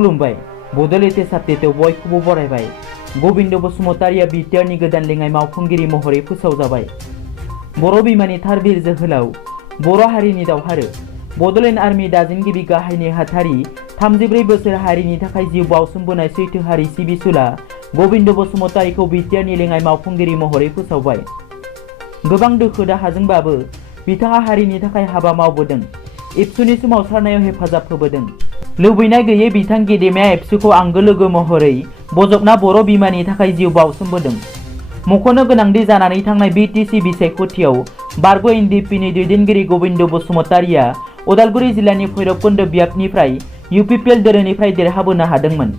खुलुमबाय बड'लेण्ड साबजेक्टआव बयखौबो बरायबाय। गबिन्द बसुमतारिया बिटिआरनि गोदान लेङाइ मावफुंगिरि महरै फोसावजाबाय। बर' बिमानि थार बिर जोहोलाव, बर' हारिनि दावहारु, बड'लेण्ड आर्मि दाजेनगिरि गाहाय नेहाथारि, 34 बोसोर हारिनि थाखाय जिउ बाउसोमबोनाय सैथो हारि सिबिसुला गबिन्द बसुमतारिखौ बिटिआरनि लेङाइ मावफुंगिरि महरै फोसावबाय। गोबां दुखु दाहाजोंबाबो बिथाङा हारिनि थाखाय हाबा मावबोदों, एबसुनि सोमावसारनायाव हेफाजाब होबोदों। लुबैनाय गैयै बिथां गेदेमाया एबसुखौ आंगो लोगो महरै बजबना बर' बिमानि थाखाय जिउ बाउसोमबोदों। मख'नो गोनांदि जानानै थांनाय बिटिसि बिसायख'थियाव बारग' एनडिपिनि दैदेनगिरि गबिन्द बसुमतारिया उदालगुरि जिल्लानि भैरबकुन्द ब्याबनिफ्राय इउपिपिएल दोलोनिफ्राय देरहाबोनो हादोंमोन।